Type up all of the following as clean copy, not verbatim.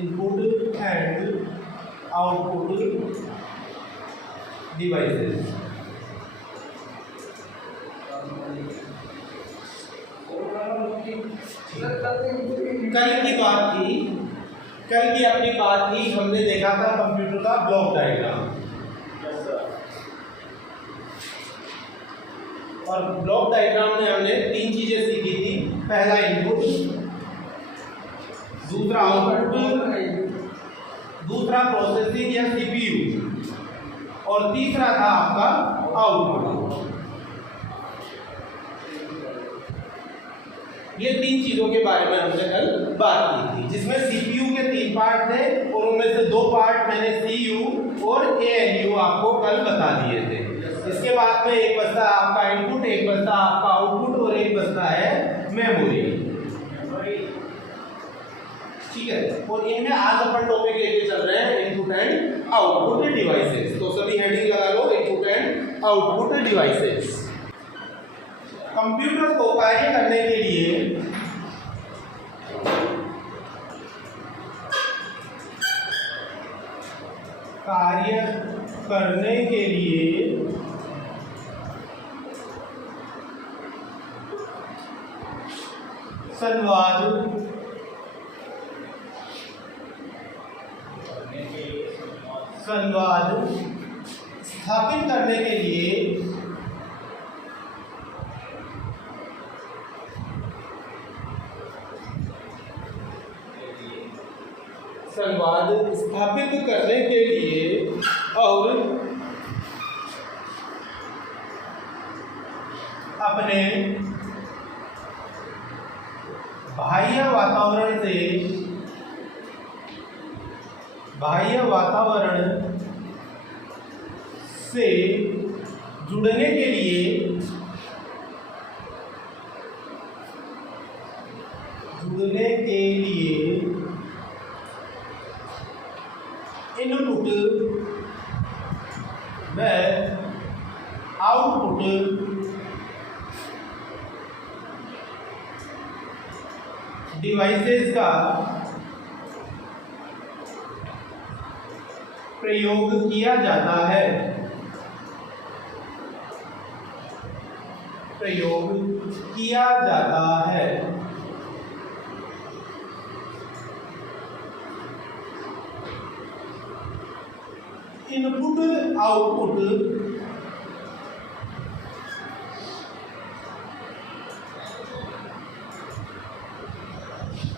Input and output devices. कल की अपनी बात थी, हमने देखा था कंप्यूटर का ब्लॉक डायग्राम। और ब्लॉक डायग्राम में हमने 3 चीजें सीखी थी। पहला इनपुट, दूसरा आउटपुट, दूसरा प्रोसेसिंग या सीपीयू, और तीसरा था आपका आउटपुट। ये 3 चीजों के बारे में हमने कल बात की थी, जिसमें सीपीयू के 3 पार्ट थे और उनमें से 2 पार्ट मैंने सीयू और एएलयू आपको कल बता दिए थे। इसके बाद में एक बचता है आपका इनपुट, एक बचता है आपका आउटपुट और एक बचता है मेमोरी। ठीक है, और इनमें आज अपन टॉपिक लेके चल रहे हैं इनपुट एंड आउटपुट डिवाइसेस। तो सभी हेडिंग लगा लो, input and output devices. Computer को कार्य करने के लिए संवाद स्थापित करने के लिए और अपने बाह्य वातावरण से जुड़ने के लिए इनपुट व आउटपुट डिवाइसेस का प्रयोग किया जाता है। इनपुट आउटपुट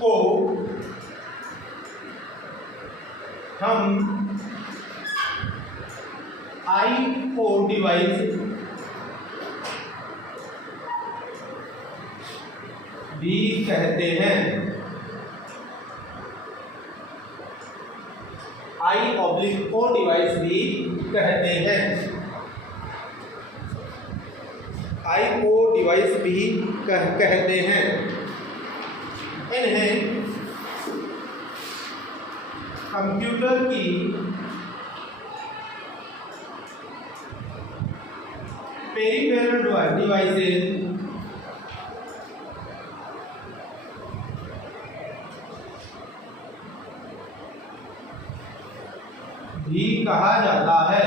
को हम IO डिवाइस भी कहते हैं। I/O डिवाइस भी कहते हैं। IO डिवाइस भी कहते हैं। इन्हें कंप्यूटर की पेरिफेरल डिवाइसेस भी कहा जाता है।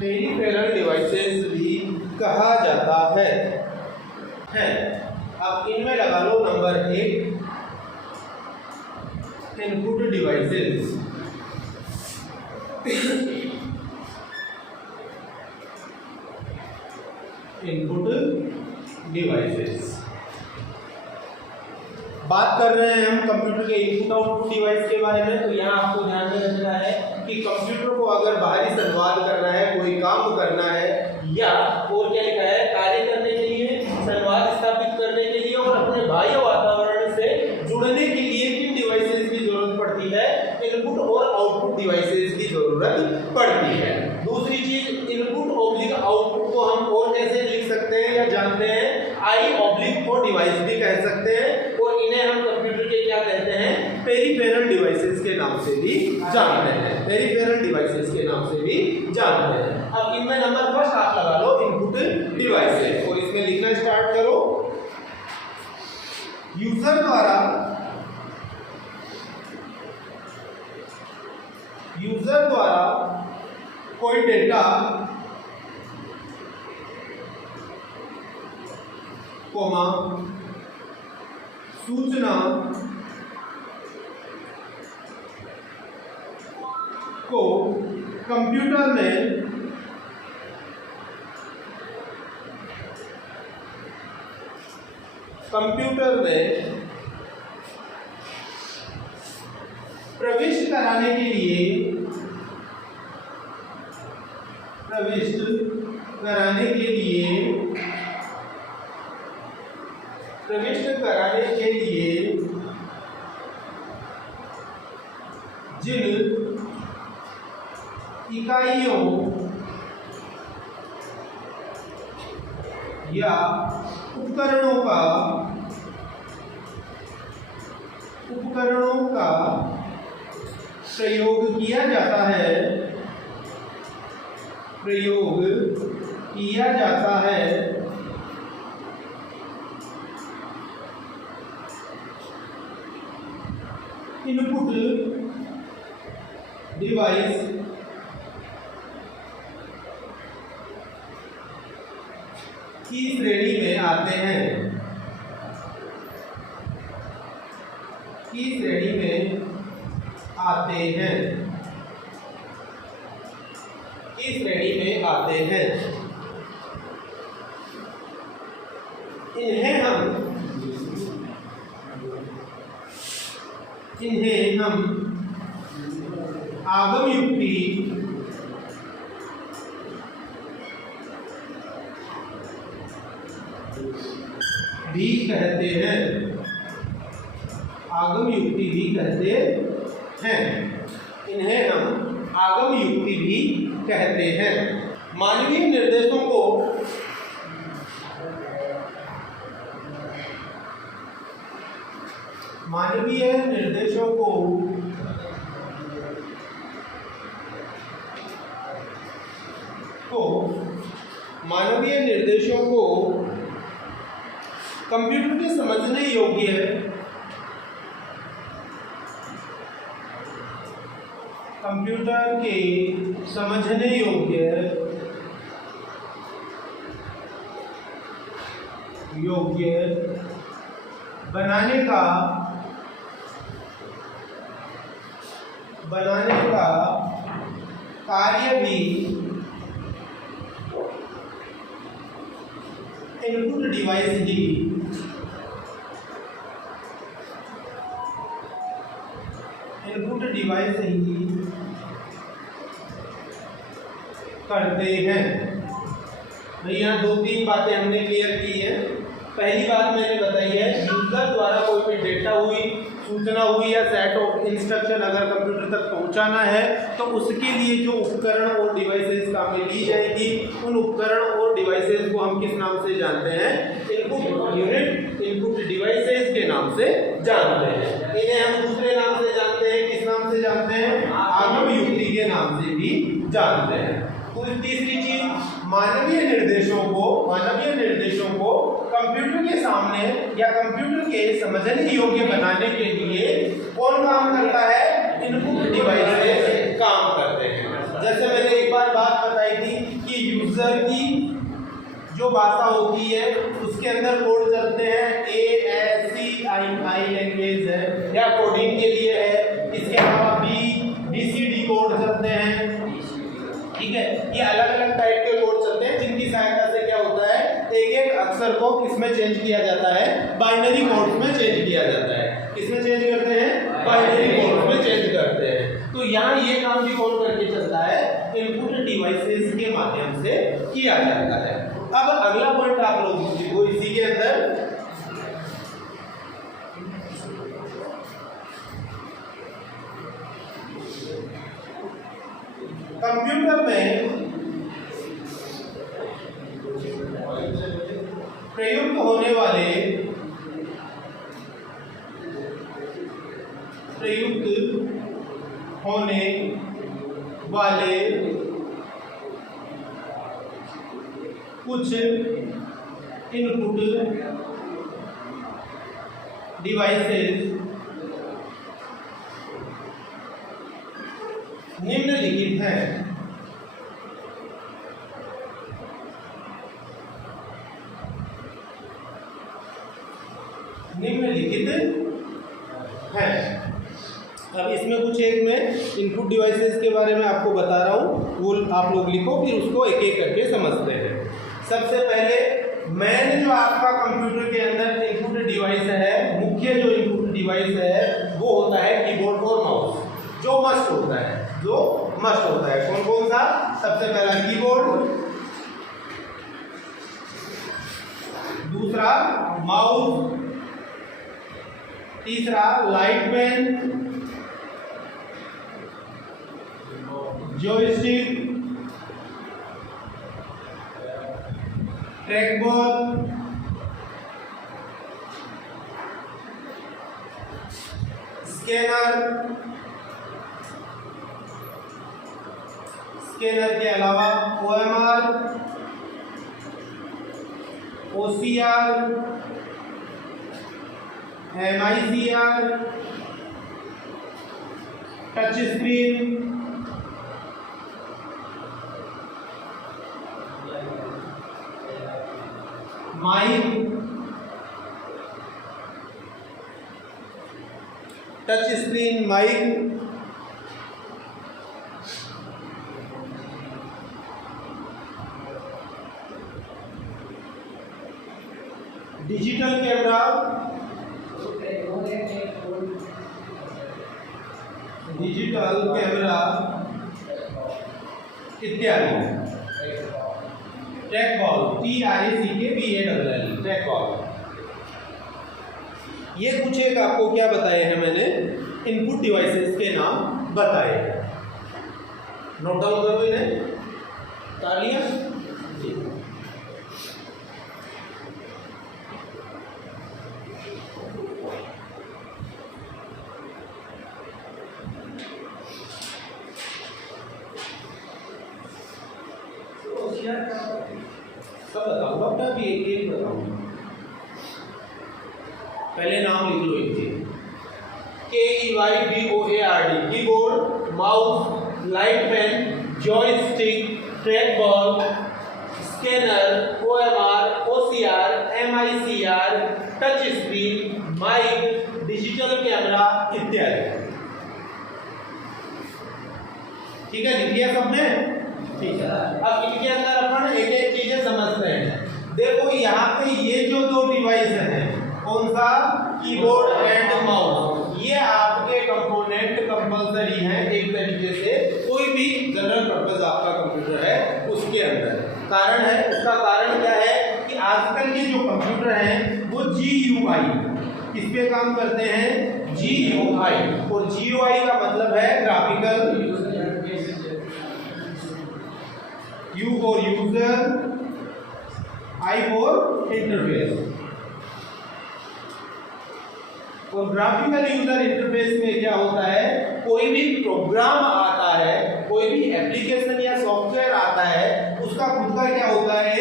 पेरिफेरल डिवाइसेस भी कहा जाता है। अब इनमें लगा लो number 1 input devices. Input devices बात कर रहे हैं हम कंप्यूटर के इनपुट आउटपुट डिवाइस के बारे में। तो यहाँ आपको ध्यान में रखना है कि कंप्यूटर को अगर बाहरी संवाद करना है, कोई काम करना है, या और क्या लिखा है, कार्य करने के लिए, संवाद स्थापित करने के लिए और अपने बाह्य वातावरण से जुड़ने के लिए किन डिवाइसेस की जरूरत पड़ती है? इनपुट और आउटपुट डिवाइसेस की जरूरत पड़ती है। दूसरी चीज, इनपुट ऑब्लिक आउटपुट को हम और कैसे लिख सकते हैं या जानते हैं? I/O डिवाइस भी कह सकते हैं, और इन्हें हम कंप्यूटर के क्या कहते हैं? पेरिफेरल डिवाइसेस के नाम से भी जानते हैं। पेरिफेरल डिवाइसेस के नाम से भी जानते हैं। अब इनमें नंबर फर्स्ट आप लगा लो इनपुट डिवाइसेस, और इसमें लिखना स्टार्ट करो। यूजर द्वारा कोई डेटा कोमा सूचना को कंप्यूटर में प्रविष्ट कराने के लिए जिन इकाइयों या उपकरणों का प्रयोग किया जाता है इनपुट डिवाइस की श्रेणी में आते हैं। इन्हें हम आगम युक्ति भी कहते हैं। इन्हें हम आगम युक्ति भी कहते हैं। मानवीय निर्देशों को कंप्यूटर के समझने योग्य बनाने का कार्य भी इनपुट डिवाइस ही करते हैं। तो यहाँ 2-3 बातें हमने क्लियर की है। पहली बात मैंने बताई है, यूजर द्वारा कोई भी डेटा हुई, सूचना हुई या सेट ऑफ इंस्ट्रक्शन अगर कंप्यूटर तक पहुंचाना है तो उसके लिए जो उपकरण और डिवाइसेस काम में ली जाएगी, उन उपकरण और डिवाइसेस को हम किस नाम से जानते हैं? इनपुट यूनिट, इनपुट डिवाइसेस के नाम से जानते हैं। इन्हें हम दूसरे नाम से जानते हैं, किस नाम से जानते हैं? आगम युक्ति के नाम से भी जानते हैं। तीसरी चीज, मानवीय निर्देशों को कंप्यूटर के सामने या कंप्यूटर के समझने योग्य बनाने के लिए कौन काम करता है? इनपुट डिवाइसेस काम करते हैं। जैसे मैंने एक बार बात बताई थी कि यूजर की जो भाषा होती है उसके अंदर कोड चलते हैं, ASCII लैंग्वेज है या कोडिंग के लिए है। इसके अलावा BCD कोड चलते हैं, ठीक है। ये अलग अलग टाइप के कोड चलते हैं जिनकी सहायता से क्या होता है, एक अक्षर को किसमें चेंज किया जाता है? बाइनरी कोड्स में चेंज किया जाता है। किसमें चेंज करते हैं? बाइनरी कोड्स में चेंज करते हैं। तो यहाँ ये काम भी कौन करके चलता है? इनपुट डिवाइसेस के माध्यम से किया जाता है। अब अगला पॉइंट आप लोग वो इसी के अंदर कंप्यूटर में प्रयुक्त होने वाले कुछ इनपुट डिवाइसेस निम्नलिखित हैं। निम्नलिखित है। अब इसमें कुछ एक मैं इनपुट डिवाइसेस के बारे में आपको बता रहा हूँ, वो आप लोग लिखो, फिर उसको एक एक करके समझते हैं। सबसे पहले मेन जो आपका कंप्यूटर के अंदर इनपुट डिवाइस है, मुख्य जो इनपुट डिवाइस है वो होता है कीबोर्ड और माउस, जो मस्ट होता है, जो मस्ट होता है। कौन कौन सा? सबसे पहला कीबोर्ड, दूसरा माउस, तीसरा light pen, joystick, track ball, scanner, scanner के अलावा OMR, OCR, MICR, touch screen, mike, touch screen, mic, digital camera, digital camera इत्यादि। Track ball, TRACKBALL, track ball. ये कुछ एक आपको क्या बताए हैं मैंने, इनपुट डिवाइसेस के नाम बताए। नोट डाउन करो इन्हें, कर लिया? सब बताऊंगा, अपना भी एक एक बताऊंगा। पहले नाम लिख लो इनके, KEYBOARD, keyboard, mouse, light pen, joystick, track ball, scanner, OMR, OCR, MICR, touch screen, mic, digital camera इत्यादि। ठीक है, लिख लिया सबने? ठीक है। अब इनके अंदर अपन एक एक चीजें समझते हैं। देखो यहाँ पे ये जो दो डिवाइस हैं, कौन सा? कीबोर्ड एंड माउस, ये आपके कंपोनेंट कंपलसरी हैं एक तरीके से, कोई भी जनरल पर्पस आपका कंप्यूटर है उसके अंदर। कारण है, उसका कारण क्या है कि आजकल के जो कंप्यूटर हैं वो GUI, किस पे काम करते हैं? GUI। और GUI का मतलब है graphical, U for user, I for interface। और ग्राफिकल यूजर इंटरफेस में क्या होता है, कोई भी प्रोग्राम आता है, कोई भी एप्लीकेशन या सॉफ्टवेयर आता है, उसका खुद का क्या होता है,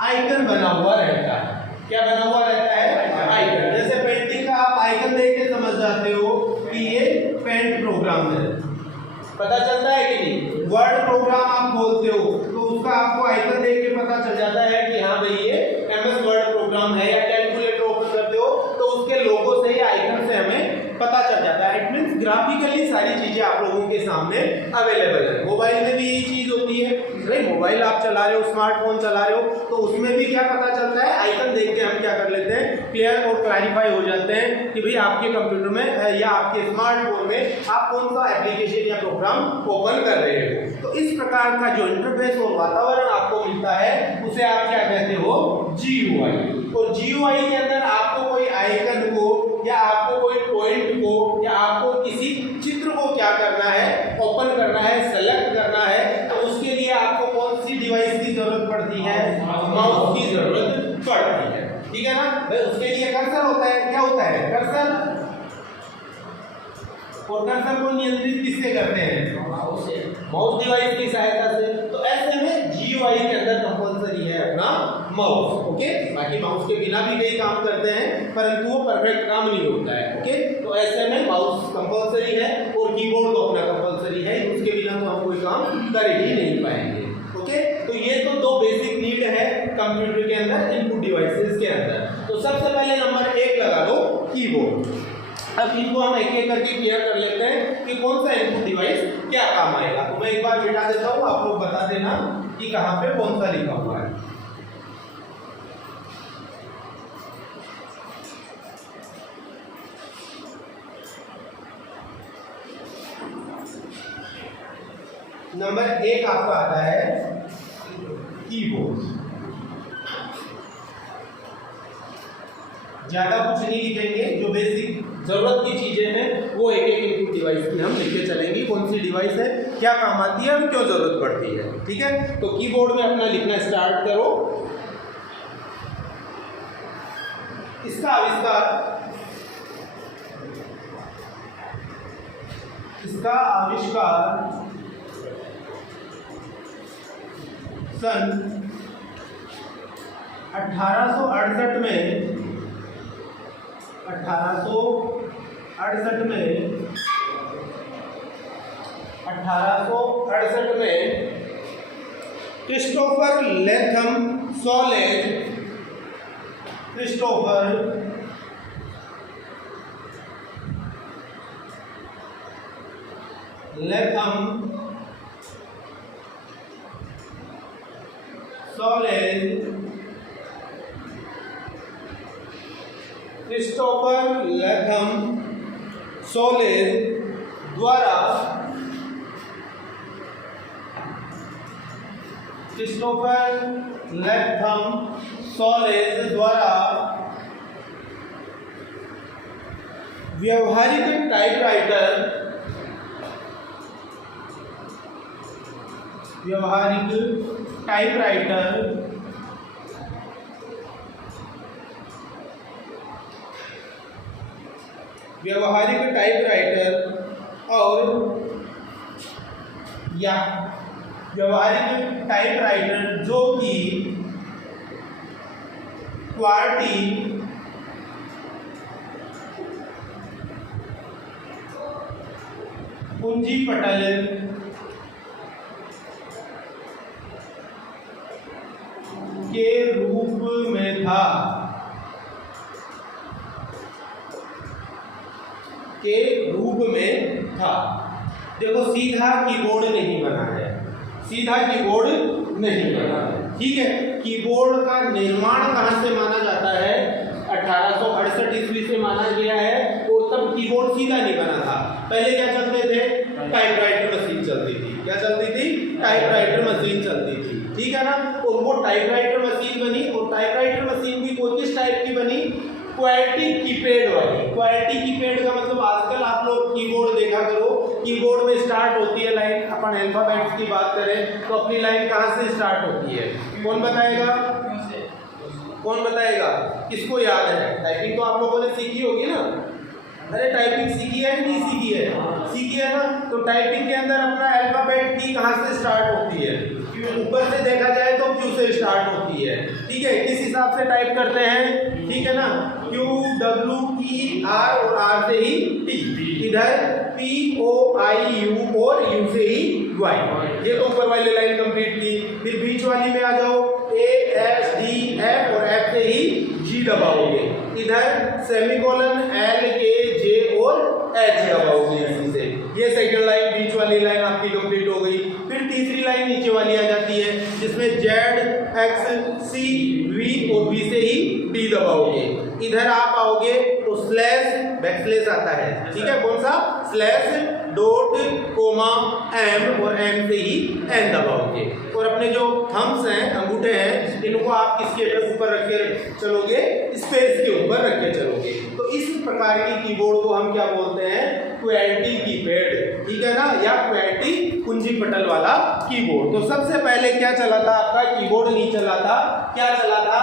आइकन बना हुआ रहता है। क्या बना हुआ रहता है? आइकन। जैसे पेंटिंग का आप आइकन देख के समझ जाते हो कि ये पेंट प्रोग्राम है, पता चलता है कि नहीं? वर्ड प्रोग्राम आप बोलते हो तो उसका आपको आइकन देख के पता चल जाता है कि हाँ भाई ये MS वर्ड प्रोग्राम है। या कैलकुलेटर ओपन करते हो तो उसके लोगो से या आइकन से हमें पता चल जाता है। इट मींस ग्राफिकली सारी चीजें आप लोगों के सामने अवेलेबल है। मोबाइल में भी यही चीज होती है, भाई मोबाइल आप चला रहे हो, स्मार्टफोन चला रहे हो, तो उसमें भी क्या पता चलता है, आइकन देख के हम क्या कर लेते हैं, क्लियर और क्लैरिफाई हो जाते हैं कि भाई आपके कंप्यूटर में या आपके स्मार्टफोन में आप कौन सा एप्लीकेशन या प्रोग्राम ओपन कर रहे हो। तो इस प्रकार का जो इंटरफेस और वातावरण आपको मिलता है उसे आप क्या कहते हो, GUI। और GUI के अंदर आपको कोई आइकन को या आपको कोई पॉइंट को या आपको किसी चित्र को क्या करना है, ओपन करना है, सेलेक्ट करना है, तो उसके लिए आपको कौन सी डिवाइस की जरूरत पड़ती है, माउस की जरूरत पड़ती है। ठीक है ना भाई? उसके लिए कर्सर होता है। क्या होता है? कर्सर। और कर्सर को नियंत्रित किससे करते हैं? माउस डिवाइस की सहायता से। तो ऐसे में GUI के अंदर कंपलसरी है अपना माउस। ओके, बाकी माउस के बिना भी कई काम करते हैं परंतु वो परफेक्ट काम नहीं होता है। ओके, तो ऐसे में माउस कंपलसरी है और कीबोर्ड तो अपना कंपलसरी है, उसके बिना तो हम कोई काम कर ही नहीं पाएंगे। ओके, तो ये तो दो बेसिक नीड है कंप्यूटर के अंदर, इनपुट डिवाइसेस के अंदर। तो सबसे पहले नंबर 1 लगा दो कीबोर्ड। अब इनको हम एक एक करके क्लियर कर लेते हैं कि कौन सा इनपुट डिवाइस क्या काम आएगा। तो मैं एक बार मिटा देता हूँ, आप लोग बता देना कि कहाँ पे कौन सा लिखा हुआ है। नंबर 1 आपका आता है कीबोर्ड। ज्यादा कुछ नहीं लिखेंगे, जो बेसिक जरूरत की चीजें हैं वो एक एक इनपुट डिवाइस की हम लिखते चलेंगे। कौन सी डिवाइस है, क्या काम आती है और क्यों जरूरत पड़ती है। ठीक है, तो कीबोर्ड में अपना लिखना स्टार्ट करो। इसका आविष्कार सन 1868 में 1868 में क्रिस्टोफर लेथम सोलेज द्वारा व्यवहारिक टाइपराइटर और व्यवहारिक टाइपराइटर जो कि क्वार्टी कुंजी पटल के रूप में था, देखो सीधा कीबोर्ड नहीं बना है, ठीक है। कीबोर्ड का निर्माण कहां से माना जाता है, 1868 ईस्वी से माना गया है। और तब कीबोर्ड सीधा नहीं बना था, पहले क्या चलते थे, टाइपराइटर मशीन चलती थी। टाइपराइटर मशीन चलती थी, ठीक है ना। और वो टाइपराइटर मशीन बनी, और टाइपराइटर मशीन भी किस टाइप की बनी, क्वार्टी कीपैड वाली। क्वार्टी कीपैड का मतलब आजकल आप लोग कीबोर्ड देखा करो, कीबोर्ड में स्टार्ट होती है लाइन, अपन अल्फाबेट्स की बात करें तो अपनी लाइन कहाँ से स्टार्ट होती है, कौन बताएगा, किसको याद है। टाइपिंग तो आप लोगों ने सीखी होगी ना, अरे टाइपिंग सीखी है नहीं सीखी है ना। तो टाइपिंग के अंदर अपना अल्फाबेट की कहाँ से स्टार्ट होती है, ऊपर से देखा जाए तो क्यू से स्टार्ट होती है, ठीक है। किस हिसाब से टाइप करते हैं, ठीक है ना, क्यू डब्ल्यू ई आर और आर से ही टी, इधर पी ओ आई यू और यू से ही वाई। ये तो ऊपर वाली लाइन कंप्लीट की। फिर बीच वाली में आ जाओ, ए एस डी एफ और एफ से ही जी दबाओगे, इधर सेमीकोलन एल के जे और एच दबाओगे इसी से। ये सेकंड लाइन, बीच वाली लाइन आपकी कंप्लीट हो गई। फिर तीसरी लाइन नीचे वाली आ जाती है जिसमें जेड एक्स सी वी और बी से ही डी दबाओगे। इधर आप आओगे तो स्लैश बैकस्लैश आता है, ठीक है, कौन सा, स्लैश डॉट कोमा एम और एम से ही एन दबाओगे। और अपने जो थंब्स हैं, अंगूठे हैं, इनको आप किसके ऊपर रख के चलोगे, स्पेस के ऊपर रख के चलोगे। तो इस प्रकार की कीबोर्ड को हम क्या बोलते हैं, क्वार्टी कीपैड, ठीक है ना, या क्वार्टी कुंजी पटल वाला कीबोर्ड। तो सबसे पहले क्या चला था आपका, कीबोर्ड नहीं चला था, क्या चला था,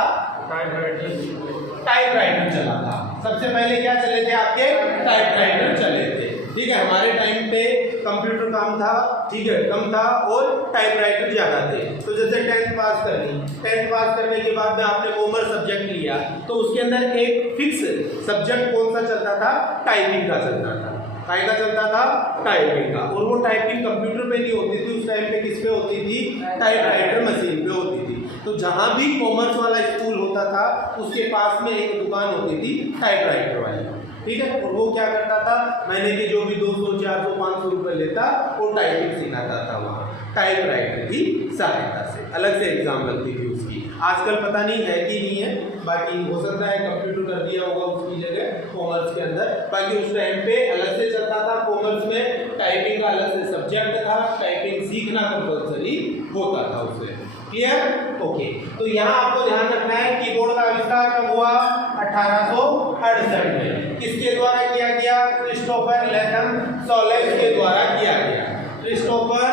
टाइपराइटर चला था। सबसे पहले क्या चले थे आपके, टाइपराइटर चले थे, ठीक है। हमारे टाइम पे कंप्यूटर काम था, ठीक है, कम था और टाइपराइटर ज़्यादा थे। तो जैसे 10th पास कर ली, 10th पास करने के बाद में आपने कॉमर्स सब्जेक्ट लिया, तो उसके अंदर एक फिक्स सब्जेक्ट कौन सा चलता था? टाइपिंग का चलता था। काय का चलता था? टाइपिंग का। और वो टाइपिंग कंप्यूटर पे नहीं होती थी, उस टाइम पे किस पे होती थी? टाइपराइटर मशीन पे होती थी। तो जहां भी कॉमर्स वाला स्कूल होता था उसके पास में एक दुकान होती थी टाइपराइटर वाली, ठीक है। और वो क्या करता था, महीने के जो भी 200, 400, 500 रुपए लेता, वो टाइपिंग सिखाता था वहाँ टाइपराइटर की सहायता से। अलग से एग्जाम लगती थी उसकी। आजकल पता नहीं है कि नहीं है, बाकी हो सकता है कंप्यूटर कर दिया होगा उसकी जगह कॉमर्स के अंदर। बाकी उस टाइम पे अलग से चलता था। कॉमर्स में टाइपिंग का अलग से सब्जेक्ट था, टाइपिंग सीखना कंपल्सरी होता था उससे। क्लियर? ओके। तो यहाँ आपको ध्यान रखना है कीबोर्ड का आविष्कार कब हुआ? 1868 में। किसके द्वारा किया गया? क्रिस्टोफर लेथम सोलेज के द्वारा किया गया। क्रिस्टोफर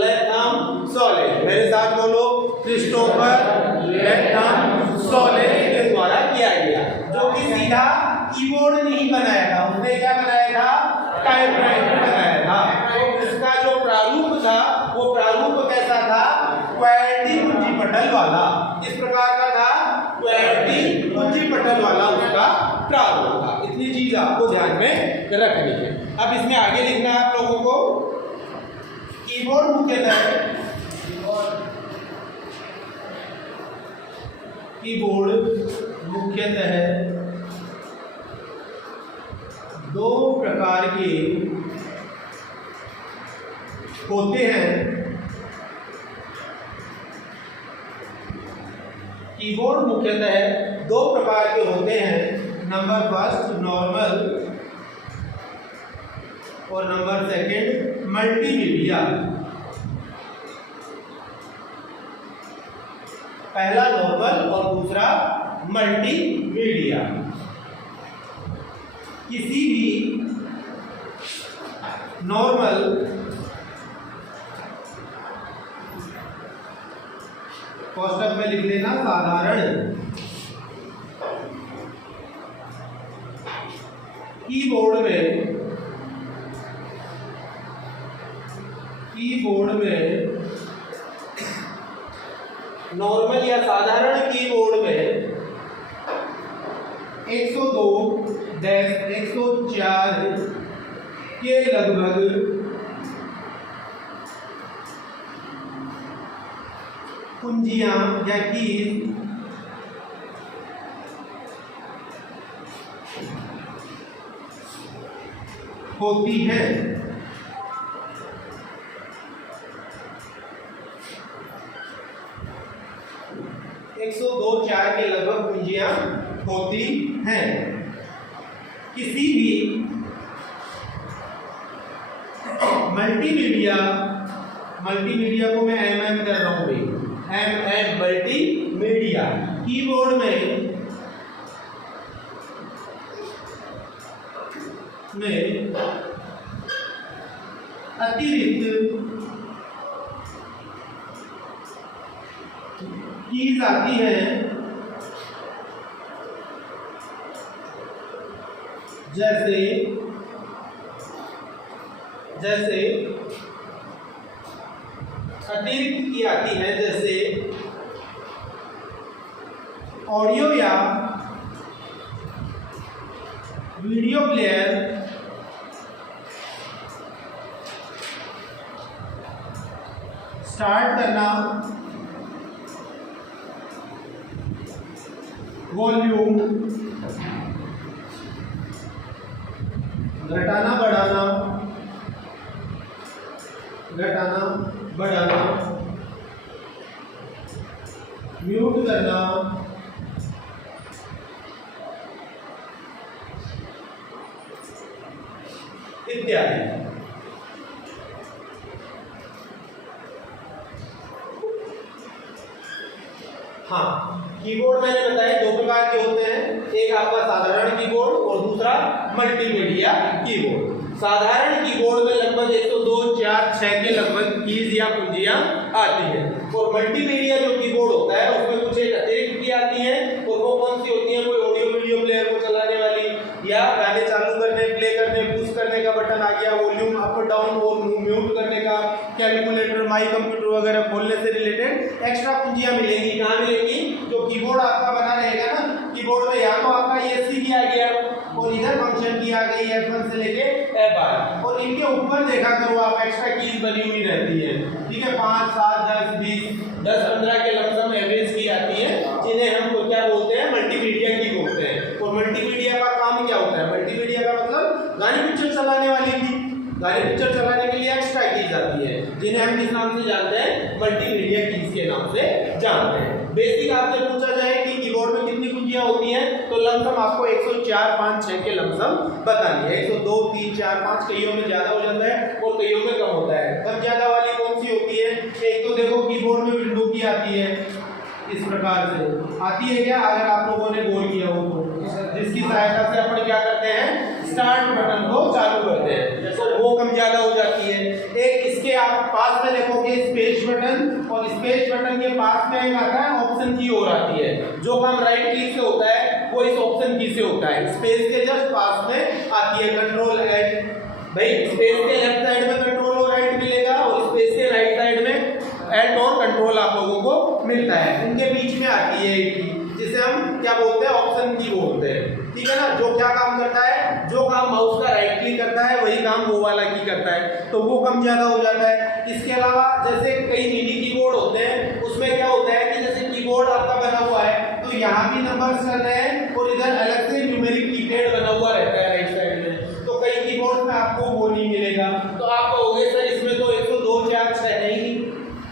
लेथम सोलेज, मेरे साथ बोलो, क्रिस्टोफर लेथम सोलेज के द्वारा किया गया, जो कि सीधा कीबोर्ड नहीं बनाया था, उसने क्या बनाया था? टाइपराइटर बनाया था। तो इसका जो प्रारूप था वो प्रारूप कैसा था? क्वाड्रेटिक कुंजी पटल वाला। इस प्रकार का था, क्वाड्रेटिक कुंजी पटल वाला उसका प्रारूप था। इतनी चीज आपको ध्यान में रखनी है। अब इसमें आगे लिखना है आप लोगों को, कीबोर्ड मुख्यतः दो प्रकार के होते हैं। कीबोर्ड मुख्यतः दो प्रकार के होते हैं। नंबर फर्स्ट नॉर्मल और नंबर सेकंड मल्टीमीडिया। पहला नॉर्मल और दूसरा मल्टीमीडिया। किसी भी नॉर्मल कोष्टक में लिख लेना साधारण कीबोर्ड में नॉर्मल या साधारण कीबोर्ड में 102-104 के लगभग कुंजियां या कीज होती हैं। 102-4 के लगभग कुंजियां होती हैं। किसी भी मल्टीमीडिया को मैं MM कर रहा हूं भाई, MM मल्टीमीडिया कीबोर्ड में अतिरिक्त कीज आती है, जैसे अतिरिक्त की आती है, जैसे ऑडियो या वीडियो प्लेयर स्टार्ट करना, वॉल्यूम घटाना बढ़ाना, म्यूट करना, इत्यादि। हाँ, कीबोर्ड मैंने बताया दो प्रकार के होते हैं, एक आपका साधारण कीबोर्ड और दूसरा मल्टीमीडिया कीबोर्ड। साधारण कीबोर्ड में लगभग 102, 4, 6 के लगभग कीज या कुंजियां आती हैं, और मल्टीमीडिया जो कीबोर्ड होता है उसमें कुछ एक अतिरिक्त की आती है, और वो कौन सी होती है? कोई ऑडियो वीडियो प्लेयर को चलाने वाली, या गाने चालू करने, प्ले करने, पुश करने का बटन आ गया, वॉल्यूम अप डाउन और वाई कंप्यूटर वगैरह खोलने से रिलेटेड एक्स्ट्रा कुंजियां मिलेंगी। कहाँ मिलेंगी? जो कीबोर्ड आपका बना रहेगा ना, कीबोर्ड में या तो आपका ESC किया गया और इधर फंक्शन की आ गई F1 से लेके F12, और इनके ऊपर देखा करो आप एक्स्ट्रा कीज बनी हुई रहती है। ठीक है, 5, 7, 10, 20, 10, 15 के लमसम एवरेज की आती है, जिन्हें हम क्या बोलते हैं? मल्टीमीडिया की बोलते हैं। और मल्टीमीडिया का काम क्या होता है? मल्टीमीडिया का मतलब गाने पिक्चर चलाने वाली की, गाने पिक्चर चलाने के लिए एक्स्ट्रा कीज आती है, जिन्हें हम किस नाम से जानते हैं? मल्टीमीडिया कीज के नाम से जानते हैं। बेसिक आपसे पूछा जाए कि कीबोर्ड में कितनी कुंजियां होती हैं, तो लमसम आपको 104, 5, 6 के लमसम बतानी है। 102, 3, 4, 5 कईयों में ज्यादा हो जाता है और कईयों में कम होता है। कम ज्यादा वाली कौन सी होती है? एक तो देखो कीबोर्ड में विंडो की आती है, इस प्रकार से आती है क्या? अगर आप लोगों ने गोल किया हो तो, जिसकी सहायता से अपन क्या करते हैं? स्टार्ट बटन को चालू करते हैं, तो वो कम ज्यादा हो जाती है। एक इसके आप पास में देखोगे स्पेस बटन, और स्पेस बटन के पास में एक आता है ऑप्शन की और आती है। जो काम राइट क्लिक से होता है वो इस ऑप्शन की से होता है। स्पेस के जस्ट पास में आती है कंट्रोल एंड। भाई स्पेस के लेफ्ट साइड में कंट्रोल और राइट मिलेगा, और स्पेस के राइट साइड में एल्ट और कंट्रोल आप लोगों को मिलता है। उनके बीच में आती है एक की, जिसे हम क्या बोलते हैं? ऑप्शन की बोलते हैं। ठीक है ना? जो क्या काम करता है? जो काम माउस का राइट क्लिक करता है वही काम वो वाला की करता है, तो वो कम ज्यादा हो जाता है। इसके अलावा जैसे कई मिनी कीबोर्ड होते हैं, उसमें क्या होता है कि जैसे कीबोर्ड आपका बना हुआ है तो यहाँ भी नंबर्स चल रहे हैं और इधर अलग से न्यूमेरिक कीपैड बना हुआ रहता है राइट साइड में, तो कई कीबोर्ड में आपको वो नहीं मिलेगा। तो आप कहोगे सर इसमें तो 102, 4, 6 है ही नहीं,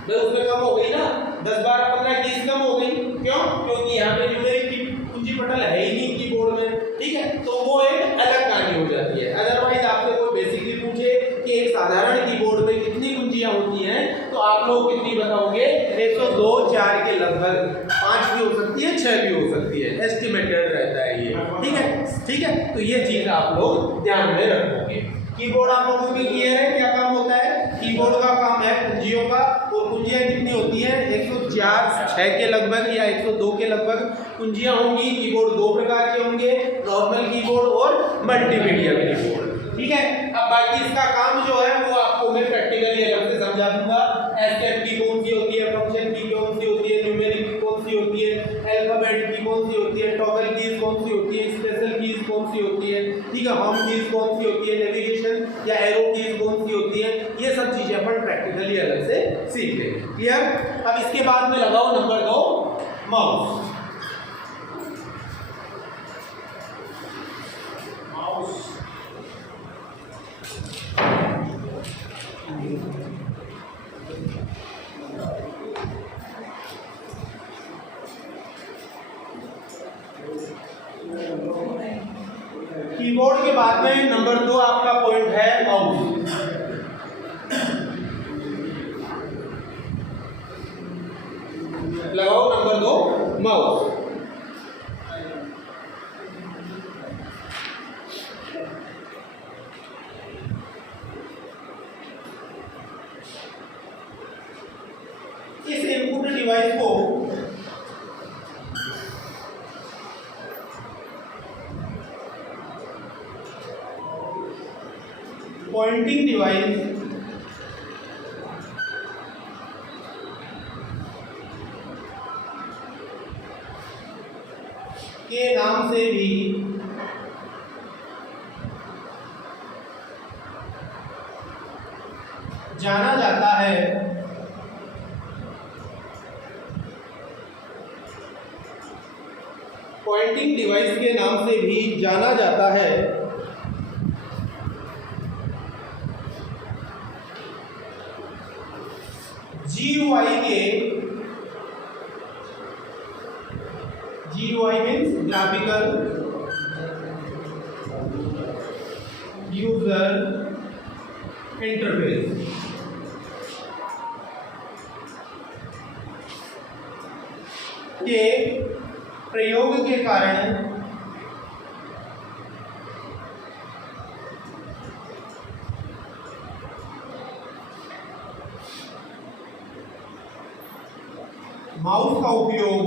तो उसमें कम हो गई ना, 10, 12, 15 कीज कम हो गई। क्यों? क्योंकि यहाँ पे न्यूमेरिक की कुंजी पटल है ही नहीं कीबोर्ड में। ठीक है, तो वो एक अलग कहानी हो जाती है। अदरवाइज आपसे कोई बेसिकली पूछे कि एक साधारण कीबोर्ड में कितनी कुंजियां होती हैं, तो आप लोग कितनी बताओगे? 102, 4 के लगभग, 5 भी हो सकती है, 6 भी हो सकती है, एस्टिमेटेड रहता है ये। ठीक है, ठीक है, तो ये चीज आप लोग ध्यान में रखोगे। कीबोर्ड आप लोगों की क्लियर है? क्या काम होता है? कीबोर्ड का काम है कुंजियों का, और कुंजियां कितनी होती हैं? 104, 6 के लगभग या 102 के लगभग कुंजियां होंगी। कीबोर्ड दो प्रकार के होंगे, नॉर्मल कीबोर्ड और मल्टीमीडिया कीबोर्ड। ठीक है, अब बाकी इसका काम जो है वो आपको मैं प्रैक्टिकली अलग से समझा दूंगा। एस्केप की कौन सी होती है, फंक्शन की कौन सी होती है, न्यूमेरिक की कौन सी होती है, अल्फाबेट की कौन सी होती है, टॉगल कीज कौन सी होती है, स्पेशल कीज कौन सी होती है, ठीक है, होम कीज कौन सी होती है, नेविगेशन या एरो कीज कौन सी होती है, ये सब चीजें अपन प्रैक्टिकली अलग से सीख लेंगे। क्लियर? अब इसके बाद में लगाओ नंबर 2, माउस। कीबोर्ड के बाद में नंबर 2 आपका पॉइंट है माउस। लगाओ नंबर 2 माउस। इस इनपुट डिवाइस को पॉइंटिंग डिवाइस के नाम से भी जाना जाता है। पॉइंटिंग डिवाइस के नाम से भी जाना जाता है GUI के, GUI means graphical user interface, के प्रयोग के कारण माउस का उपयोग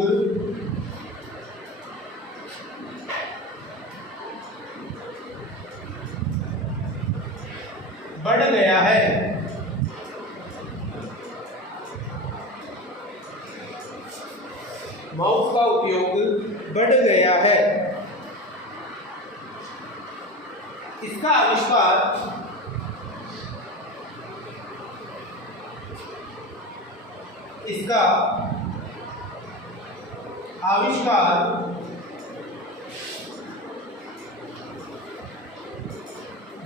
बढ़ गया है। माउस का उपयोग बढ़ गया है। इसका आविष्कार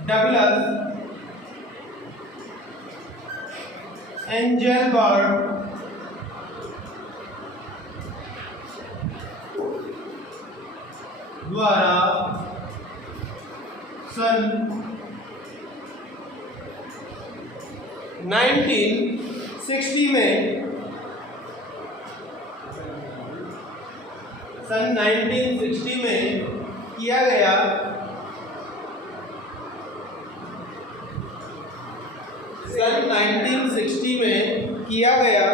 डगलस एंजेलबर्ग द्वारा सन 1960 में किया गया। सन 1960 में किया गया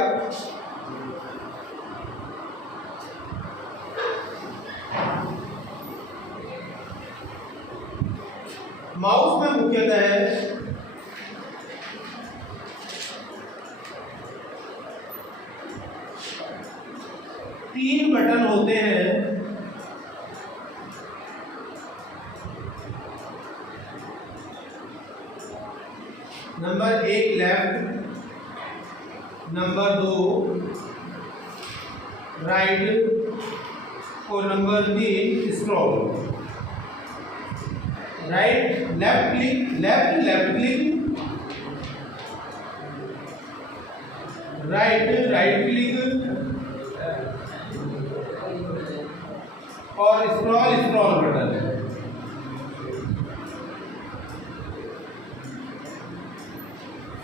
माउस में मुख्यतः 3 बटन होते हैं। नंबर 1 लेफ्ट, नंबर 2 राइट और number 3 scroll. Right left click, left click, right click और scroll button.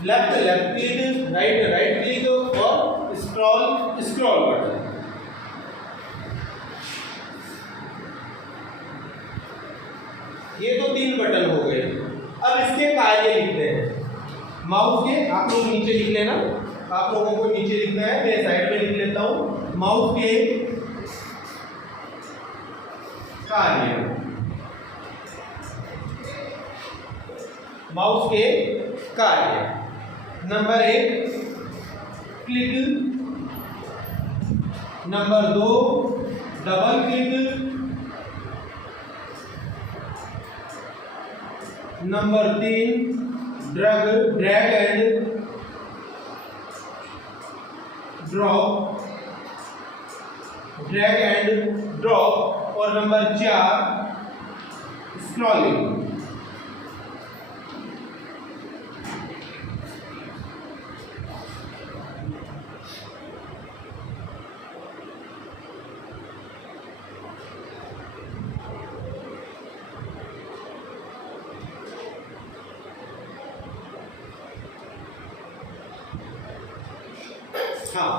Left click, right click और स्क्रॉल बटन। ये तो 3 बटन हो गए। अब इसके कार्य लिखते हैं माउस के। आप लोग नीचे लिख लेना, आप लोगों को नीचे लिखना है, मैं साइड में लिख लेता हूं। माउस के कार्य, माउस के कार्य। Number 1 click, number 2 double click, number 3 drag and drop और नंबर 4 स्क्रॉलिंग। हाँ,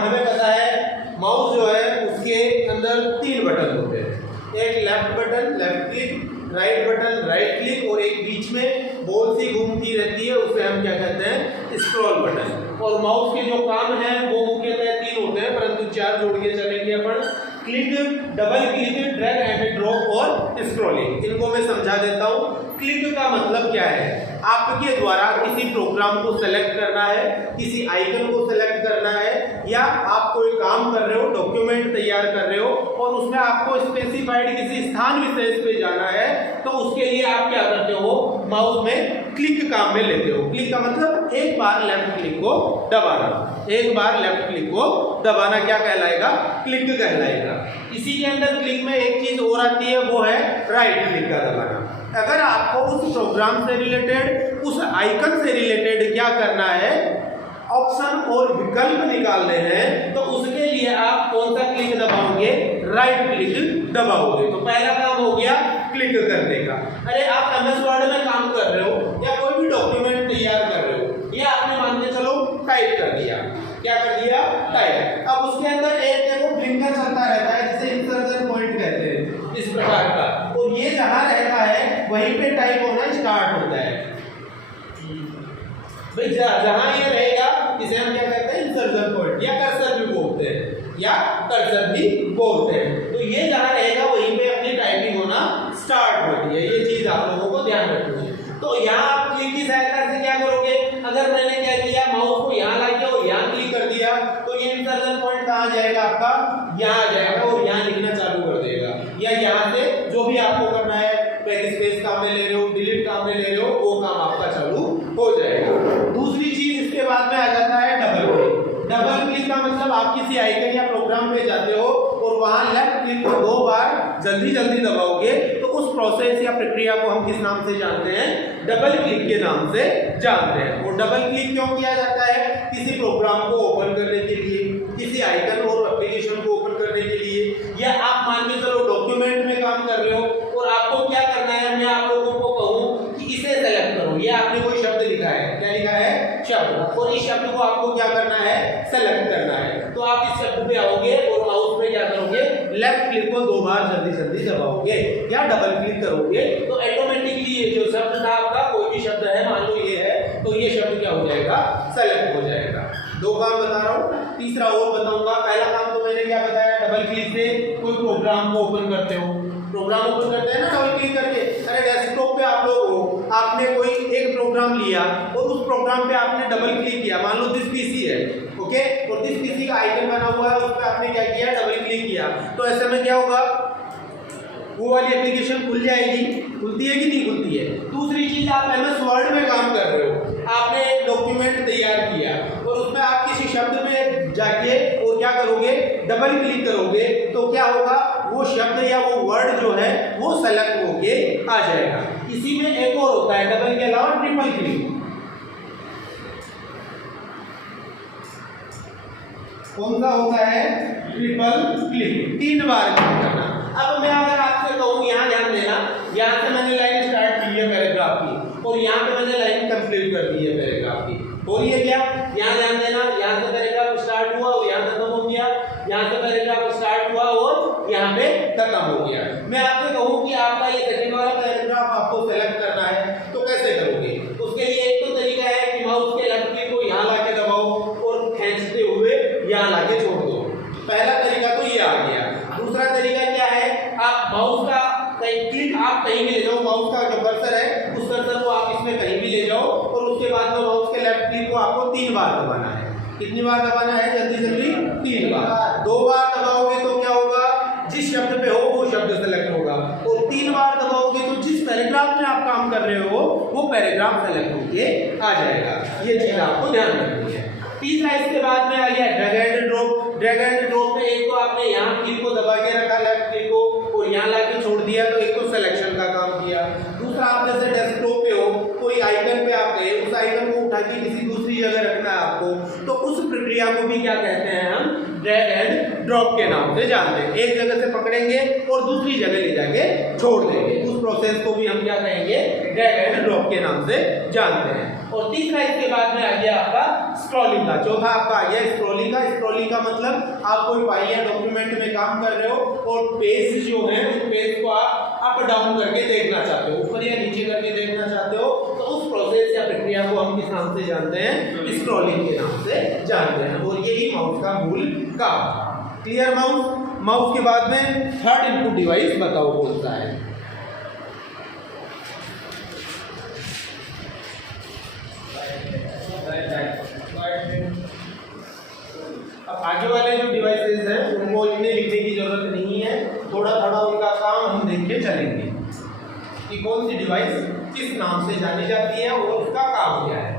हमें पता है माउस जो है उसके अंदर 3 बटन होते हैं। एक left button left click, right button right click और एक बीच में बॉल सी घूमती रहती है, उसे हम क्या कहते हैं? Scroll button. और माउस के जो काम है वो मुख्यतः 3 होते हैं, परंतु 4 जोड़ के चलेंगे अपन। Click, double click, drag and drop और स्क्रॉलिंग। इनको मैं समझा देता हूँ। क्लिक का मतलब क्या है? आपके द्वारा किसी प्रोग्राम को सेलेक्ट करना है, किसी आइकन को सेलेक्ट करना है, या आप कोई काम कर रहे हो, डॉक्यूमेंट तैयार कर रहे हो और उसमें आपको स्पेसिफाइड किसी स्थान विशेष पे जाना है, तो उसके लिए आप क्या करते हो? माउस में क्लिक काम में लेते हो। क्लिक का मतलब एक बार लेफ्ट क्लिक को दबाना, एक बार लेफ्ट क्लिक को दबाना क्या कहलाएगा? क्लिक कहलाएगा। इसी के अंदर क्लिक में एक चीज और आती है, वो है राइट क्लिक का दबाना। अगर आपको उस प्रोग्राम से रिलेटेड, उस आइकन से रिलेटेड क्या करना है, ऑप्शन और विकल्प निकालने हैं, तो उसके लिए आप कौन सा क्लिक दबाओगे? राइट क्लिक दबाओगे। तो पहला काम हो गया क्लिक करने का। अरे आप MS वर्ड में काम कर रहे हो या कोई भी डॉक्यूमेंट तैयार कर रहे हो, या आपने मान के चलो टाइप कर दिया। क्या कर दिया? टाइप। अब उसके अंदर एक देखो ब्लिंकर चलता रहता है, जिसे इंसर्शन पॉइंट कहते हैं, इस प्रकार का। और ये जहां रहता है वहीं पे टाइप होना स्टार्ट होता है। भाई जहां ये रहेगा इसे हम क्या कहते हैं? इंसर्शन पॉइंट, या कर्सर भी बोलते हैं, तो ये जहां रहेगा वहीं पे अपनी टाइपिंग होना स्टार्ट होती है। ये चीज आप लोगों को ध्यान रखनी है। तो यहाँ आप क्लिक की सहायता से क्या करोगे? अगर मैंने क्या किया, माउस को यहाँ लाके और यहाँ क्लिक कर दिया, तो ये इंसर्शन पॉइंट कहाँ जाएगा? आपका यहाँ आ जाएगा और यहाँ लिखना चालू कर देगा, या यहाँ से जो भी आपको करना है, बैकस्पेस काम में ले रहे हो, डिलीट काम में ले रहे हो, वो काम आपका चालू हो जाएगा। दूसरी चीज इसके बाद में आ जाता है डबल क्लिक। डबल क्लिक का मतलब आप किसी आइकन या प्रोग्राम पे जाते हो और वहां लेफ्ट क्लिक को 2 बार जल्दी जल्दी दबाओगे तो उस प्रोसेस या प्रक्रिया को हम किस नाम से जानते हैं? डबल क्लिक के नाम से जानते हैं। और डबल क्लिक क्यों किया जाता है? किसी प्रोग्राम को ओपन करने के लिए, किसी आइकन और एप्लीकेशन को ओपन करने के लिए, या आप मान के चलो डॉक्यूमेंट में काम कर रहे हो और आपको क्या करना है, मैं आप लोगों को कहूँ कि इसे सेलेक्ट करो। ये आपने कोई शब्द लिखा है, क्या लिखा है? शब्द। और इस शब्द को आपको क्या करना है? सेलेक्ट करना है। तो आप इस शब्द पे आओगे और माउस पे क्या करोगे? लेफ्ट क्लिक को 2 बार जल्दी जल्दी दबाओगे या डबल क्लिक करोगे तो ऑटोमेटिकली ये जो शब्द था आपका, कोई भी शब्द है, मान लो ये है, तो ये शब्द क्या हो जाएगा? सेलेक्ट हो जाएगा। 2 काम बता रहा हूँ, तीसरा और बताऊंगा। पहला काम तो मैंने क्या बताया? डबल क्लिक से कोई प्रोग्राम को ओपन करते हो, प्रोग्राम ओपन करते हैं ना डबल क्लिक करके। अरे डेस्कटॉप पे आप लोग हो, आपने कोई एक प्रोग्राम लिया और उस प्रोग्राम पे आपने डबल क्लिक किया, मान लो दिस पीसी है, ओके, और दिस पीसी का आइकन बना हुआ है, उस पर आपने क्या किया? डबल क्लिक किया। तो ऐसे में क्या होगा? वो वाली एप्लीकेशन खुल जाएगी। खुलती है कि नहीं खुलती है? दूसरी चीज, आप एमएस वर्ड में काम कर रहे हो, आपने एक डॉक्यूमेंट तैयार किया और उसमें आप किसी शब्द में जाके और क्या करोगे? डबल क्लिक करोगे तो क्या होगा? वो शब्द या वो वर्ड जो है वो सेलेक्ट होके आ जाएगा। इसी में एक और होता है डबल के अलावा ट्रिपल क्लिक। कौन सा होता है? ट्रिपल क्लिक, 3 बार क्लिक करना। अब मैं अगर आपसे कहूँ, यहाँ ध्यान देना, यहाँ से मैंने लाइन स्टार्ट की है पैराग्राफ की और यहाँ पे मैंने लाइन कंप्लीट कर दी है पैराग्राफ की, हो रही है क्या? यहाँ ध्यान देना, यहाँ से पैराग्राफ स्टार्ट हुआ और यहाँ खत्म हो गया, यहाँ से पैराग्राफ स्टार्ट हुआ और यहाँ पे खत्म हो गया। मैं आपसे कहूँ कि आपका ये सेकंड वाला पैराग्राफ आपको सेलेक्ट करना है तो कैसे करोगे? उसके लिए एक तो तरीका है कि माउस के लेफ्ट क्लिक को यहाँ लाके दबाओ और खींचते हुए यहाँ लाके छोड़ दो। पहला तरीका तो ये आ गया। दूसरा तरीका क्या है? आप माउस का क्लिक आप कहीं भी ले जाओ, माउस का जो कर्सर है उस कर्सर को आप इसमें कहीं भी ले जाओ और उसके बाद में माउस के लेफ्ट क्लिक को आपको 3 बार दबाना है। कितनी बार दबाना है? जल्दी जल्दी 3 बार। 2 बार दबाओगे तो क्या होगा? जिस शब्द पे हो वो शब्द सेलेक्ट होगा, और 3 बार दबाओगे तो जिस पैराग्राफ में आप काम कर रहे हो वो पैराग्राफ सेलेक्ट होके आ जाएगा। ये चीज आपको ध्यान रखनी है। तीसरा इसके बाद में आ गया drag and drop. Drag and drop में एक तो आपने यहाँ क्लिक को दबा के रखा लेफ्ट क्लिक को और यहाँ लाके छोड़ दिया, तो एक तो सिलेक्शन का काम किया। दूसरा, आप जैसे डेस्कटॉप पे हो, कोई आइकन पे आप गए, उस आइकन को उठा के किसी दूसरी जगह रखना है आपको, तो उस प्रक्रिया को भी क्या कहते हैं? हम ड्रैग एंड ड्रॉप के नाम से जानते हैं। एक जगह से पकड़ेंगे और दूसरी जगह ले जाके छोड़ देंगे, उस प्रोसेस को भी हम क्या कहेंगे? ड्रैग एंड ड्रॉप के नाम से जानते हैं। और तीसरा इसके बाद में आ गया आपका स्क्रॉलिंग का। चौथा आपका आ गया स्क्रॉलिंग का। स्क्रॉलिंग का मतलब आप कोई फाइल या डॉक्यूमेंट में काम कर रहे हो और पेज जो है उस पेज को आप अप डाउन करके देखना चाहते हो, ऊपर या नीचे करके देखना चाहते हो, तो उस प्रोसेस या प्रक्रिया को हम किस नाम से जानते हैं? स्क्रॉलिंग के नाम से जानते हैं। और यही माउस का मूल काम। क्लियर? माउस के बाद में थर्ड इनपुट डिवाइस बताओ कौन सा है? अब आगे वाले जो डिवाइसेस हैं उनको इतने लिखने की जरूरत नहीं है, थोड़ा थोड़ा उनका काम हम देख के चलेंगे कि कौन सी डिवाइस किस नाम से जानी जाती है और उसका काम क्या है।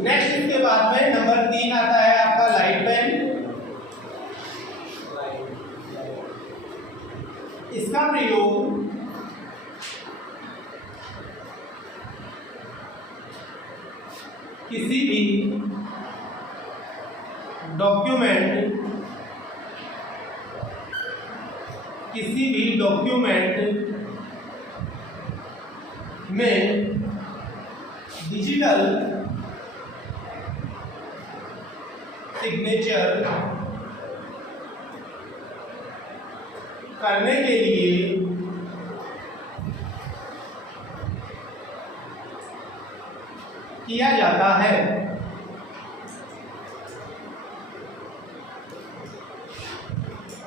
नेक्स्ट इसके बाद में नंबर 3 आता है आपका लाइट पेन। इसका प्रयोग किसी भी डॉक्यूमेंट में डिजिटल सिग्नेचर करने के लिए किया जाता है।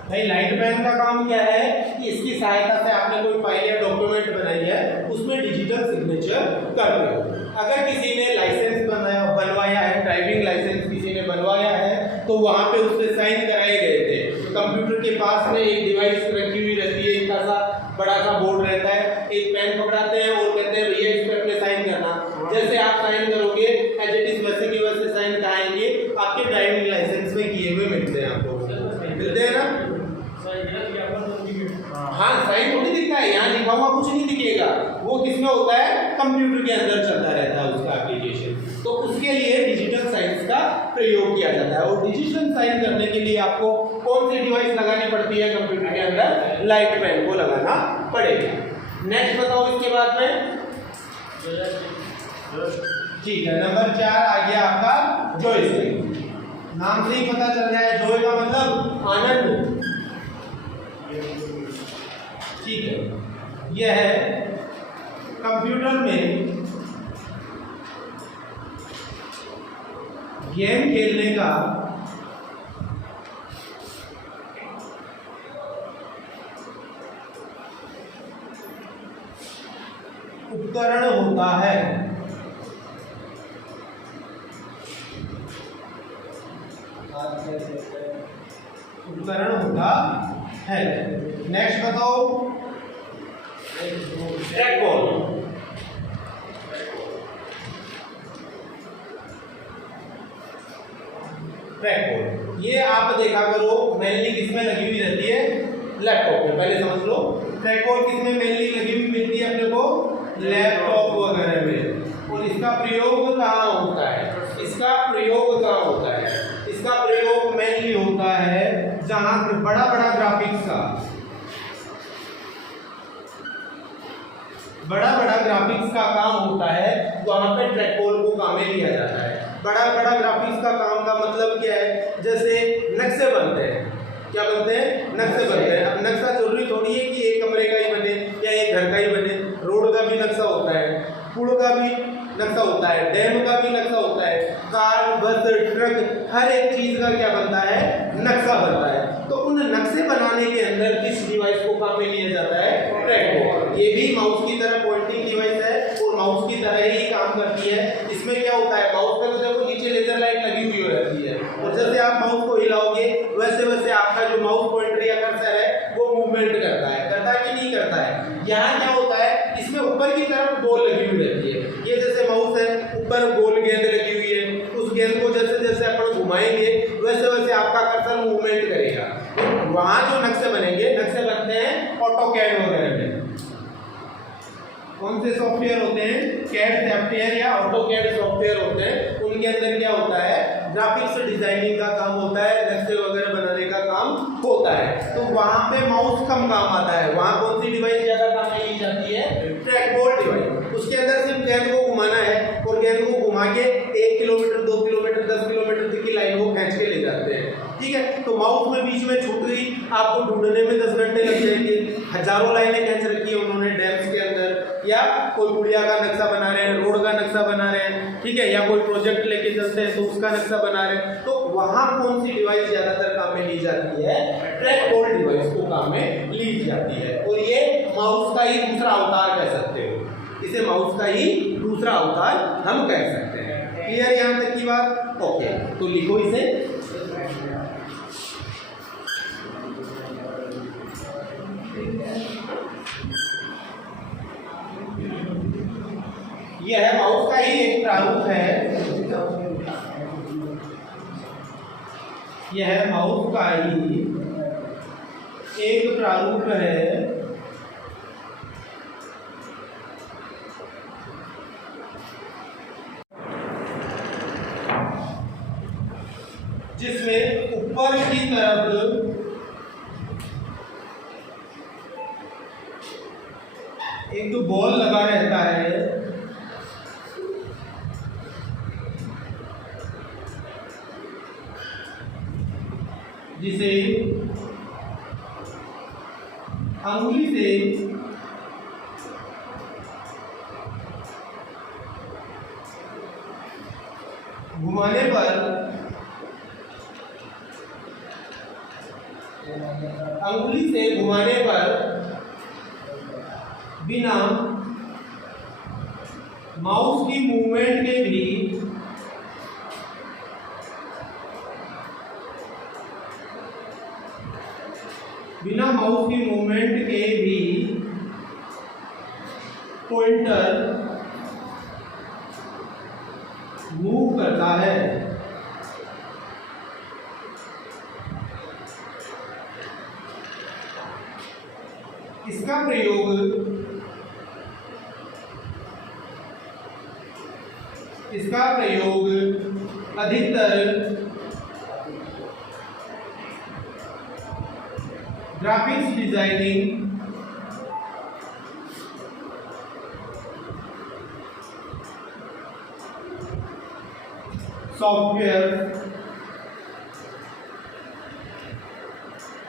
भाई लाइट पेन का काम क्या है कि इसकी सहायता से आपने कोई फाइल या डॉक्यूमेंट बनाई है उसमें डिजिटल सिग्नेचर करते हो। अगर किसी ने लाइसेंस बनवाया है, ड्राइविंग लाइसेंस किसी ने बनवाया है, तो वहां पे उससे साइन कराए गए थे, तो कंप्यूटर के पास में एक डिवाइस रखी हुई रहती है, इतना सा बड़ा सा बोर्ड रहता है, एक पेन पकड़ाते हैं और कहते हैं भैया इस पे अपने साइन करना। जैसे आप साइन करोगे एज इट इज वैसे की वैसे साइन कहाँ आएंगे, आपके ड्राइविंग लाइसेंस में किए हुए मिलते हैं, आपको मिलते हैं ना। हाँ, साइन थोड़ी दिखता है, यहाँ लिखा हुआ कुछ नहीं दिखेगा, वो किसमें होता है, कंप्यूटर के अंदर चलता रहता है उसका एप्लीकेशन। तो उसके लिए डिजिटल साइंस का प्रयोग किया जाता है, और डिजिटल साइन करने के लिए आपको कौन सी डिवाइस लगानी पड़ती है कंप्यूटर के अंदर, लाइट पेन को लगाना पड़ेगा। नेक्स्ट बताओ इसके बाद में, ठीक है, नंबर 4 आ गया आपका जॉयस्टिक। नाम से ही पता चल रहा है, जॉय का मतलब आनंद, ठीक है। यह है कंप्यूटर में गेम खेलने का उपकरण होता है। उपकरण होता है। नेक्स्ट बताओ, ट्रैकबॉल। ट्रैकबॉल ये आप देखा करो मेनली किसमें लगी हुई रहती है, लैपटॉप में, पहले समझ लो। ट्रैकबॉल किसमें मेनली लगी हुई मिलती है अपने को, लैपटॉप वगैरह में। और इसका प्रयोग कहाँ होता है, इसका प्रयोग कहाँ होता है, इसका प्रयोग मेनली होता है जहाँ बड़ा बड़ा ग्राफिक्स का, बड़ा बड़ा ग्राफिक्स का काम होता है, वहां पे ट्रैकबॉल को काम में लिया जाता है। बड़ा बड़ा ग्राफिक्स का काम का मतलब क्या है, जैसे नक्शे बनते हैं, क्या बनते हैं, नक्शे बनते हैं। अब नक्शा जरूरी थोड़ी है कि एक कमरे का ही बने या एक घर का ही बने, रोड का भी नक्शा होता है, पुल का भी नक्शा होता है, डैम का भी नक्शा होता है, कार, बस, ट्रक, हर एक चीज का क्या बनता है, नक्शा बनता है। तो उन नक्शे बनाने के अंदर किस डिवाइस को काम में लिया जाता है, ट्रैकबॉल। ये भी माउस की तरह पॉइंटिंग डिवाइस है और माउस की तरह ही काम करती है। इसमें क्या होता है, माउस पे तो देखो नीचे लेजर लाइट लगी हुई रहती है, और जैसे आप माउस को हिलाओगे वैसे वैसे आपका जो माउस पॉइंटर या कर्सर है वो मूवमेंट करता है कि नहीं करता है। यहाँ क्या होता है, इसमें ऊपर की तरफ बॉल लगी हुई रहती है, ये जैसे माउस है ऊपर गोल गेंद लगी हुई है, उस गेंद को जैसे जैसे अपन घुमाएंगे वैसे वैसे आपका कर्सर मूवमेंट करेगा। तो वहाँ जो नक्शे बनेंगे, नक्शे बनते हैं ऑटोकैड वगैरह में। कौन से सॉफ्टवेयर होते हैं, कैड सॉफ्टवेयर या ऑटोकैड सॉफ्टवेयर होते हैं, उनके अंदर क्या होता है, ग्राफिक्स डिजाइनिंग का काम होता है, नक्शे वगैरह बनाने का काम होता है। तो वहाँ पे माउस कम काम आता है, वहाँ कौन सी डिवाइस ज्यादा काम में ली जाती है, ट्रैकबॉल डिवाइस। उसके अंदर सिर्फ गेंद को घुमाना है और गेंद को घुमा के 1 किलोमीटर 2 किलोमीटर 10 किलोमीटर तक की लाइन को खींच के ले जाते हैं, ठीक है। तो माउस में बीच में छूट गई, आपको ढूंढने में 10 घंटे लग जाएंगे। हजारों लाइनें खींच रखी है उन्होंने डैम्स के अंदर, या कोई पुलिया का नक्शा बना रहे हैं, रोड का नक्शा बना रहे हैं, ठीक है, या कोई प्रोजेक्ट लेके चलते हैं तो उसका नक्शा बना रहे हैं। तो वहां कौन सी डिवाइस ज्यादातर काम में ली जाती है, ट्रैकबॉल डिवाइस को काम में ली जाती है। और ये माउस का ही दूसरा अवतार कह सकते हो, इसे माउस का ही दूसरा अवतार हम कह सकते हैं। क्लियर यहां तक की बात, ओके। तो लिखो इसे, यह है माउस का ही एक प्रारूप है, यह है माउस का ही एक प्रारूप है जिसमें ऊपर की तरफ एक तो बॉल लगा रहता है, जिसे अंगुली से घुमाने पर अंगुली से घुमाने पर बिना माउस की मूवमेंट के भी पॉइंटर मूव करता है। इसका प्रयोग अधिकतर ग्राफिक्स डिजाइनिंग, सॉफ्टवेयर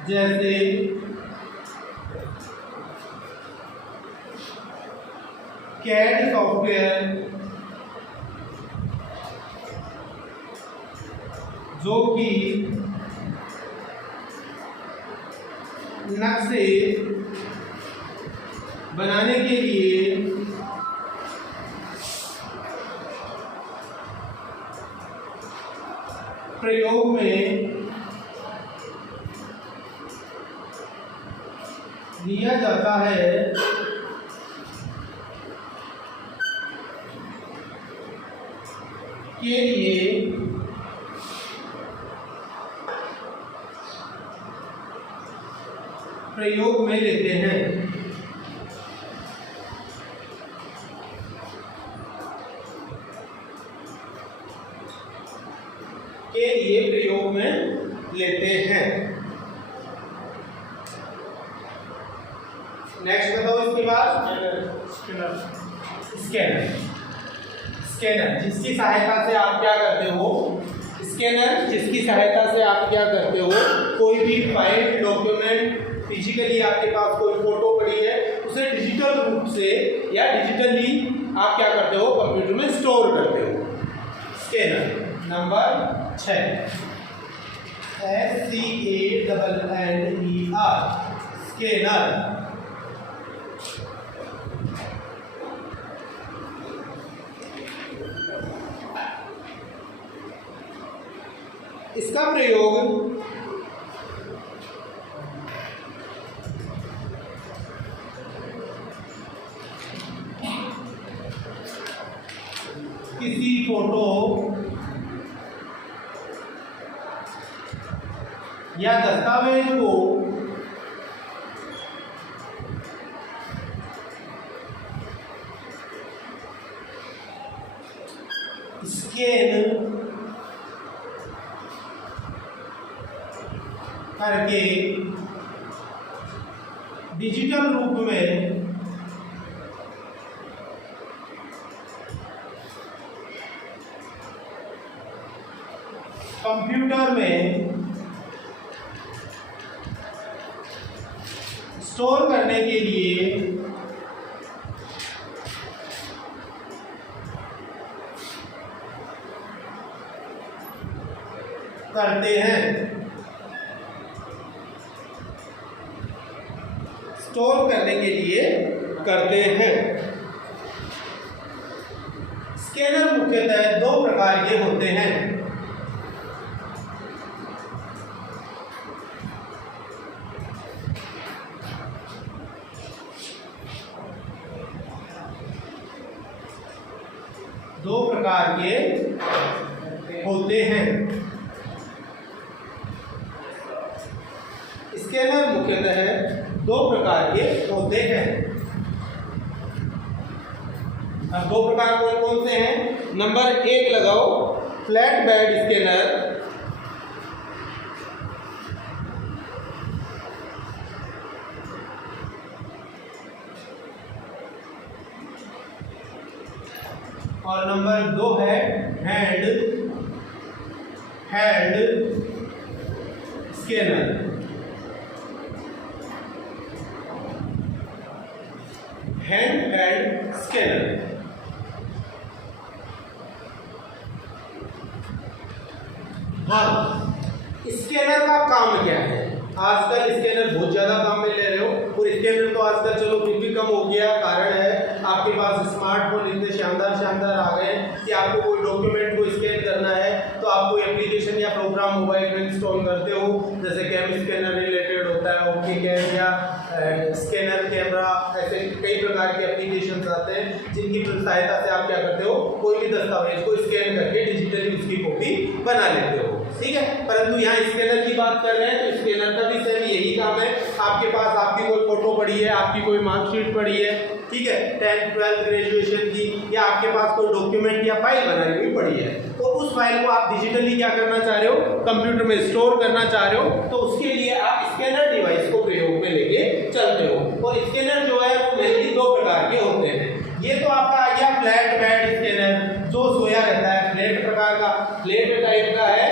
जैसे कैड सॉफ्टवेयर, जो कि नक्शे बनाने के लिए प्रयोग में लिया जाता है, के लिए प्रयोग में लेते हैं। के लिए प्रयोग में लेते हैं। नेक्स्ट बताओ इसके बाद स्कैनर जिसकी सहायता से आप क्या करते हो, जिसकी सहायता से आप क्या करते हो, कोई भी फाइल, डॉक्यूमेंट, फिजिकली आपके पास कोई फोटो पड़ी है उसे डिजिटल रूप से या डिजिटली आप क्या करते हो, कंप्यूटर में स्टोर करते हो। Scanner number 6 SCANNER scanner. इसका प्रयोग किसी फोटो या दस्तावेज को स्कैन करके डिजिटल रूप में कंप्यूटर में स्टोर करने के लिए करते हैं। स्टोर करने के लिए करते हैं। स्कैनर मुख्यतः दो प्रकार के होते हैं। दो प्रकार के होते हैं। स्कैनर मुख्यतः दो प्रकार के होते हैं। अब दो प्रकार कौन कौन से हैं? नंबर 1 लगाओ, फ्लैट बेड स्कैनर। और नंबर 2 है हैंड स्कैनर। Hand scanner. हाँ, स्कैनर का काम क्या है? आजकल स्कैनर बहुत ज़्यादा काम में ले रहे हो, और स्कैनर तो आजकल चलो फिर भी कम हो गया। कारण है आपके पास स्मार्टफोन इतने शानदार शानदार आ गए हैं कि आपको कोई डॉक्यूमेंट को स्कैन करना है तो आप कोई एप्लीकेशन या प्रोग्राम मोबाइल में इंस्टॉल करते हो, जैसे कैम स्कैनर रिलेटेड होता है, ऑप्टिकैम या स्कैनर कैमरा, ऐसे कई प्रकार के एप्लीकेशन आते हैं जिनकी सहायता से आप क्या करते हो, कोई भी दस्तावेज को स्कैन करके डिजिटली उसकी कॉपी बना लेते हो। ठीक है, परंतु यहाँ स्कैनर की बात कर रहे हैं तो स्कैनर का भी सेम यही काम है। आपके पास आपकी कोई फोटो पड़ी है, आपकी कोई मार्कशीट पड़ी है, ठीक है, 10th 12th ग्रेजुएशन की, या आपके पास कोई डॉक्यूमेंट या फाइल बनाई हुई पड़ी है, तो उस फाइल को आप डिजिटली क्या करना चाह रहे हो, कंप्यूटर में स्टोर करना चाह रहे हो, तो उसके लिए आप स्कैनर डिवाइस को प्रयोग में लेके चलते हो। और स्कैनर जो है वो मेनली दो प्रकार के होते हैं। ये तो आपका आ गया फ्लैट बेड स्कैनर, जो सोया रहता है, फ्लैट प्रकार का, फ्लैट टाइप का है,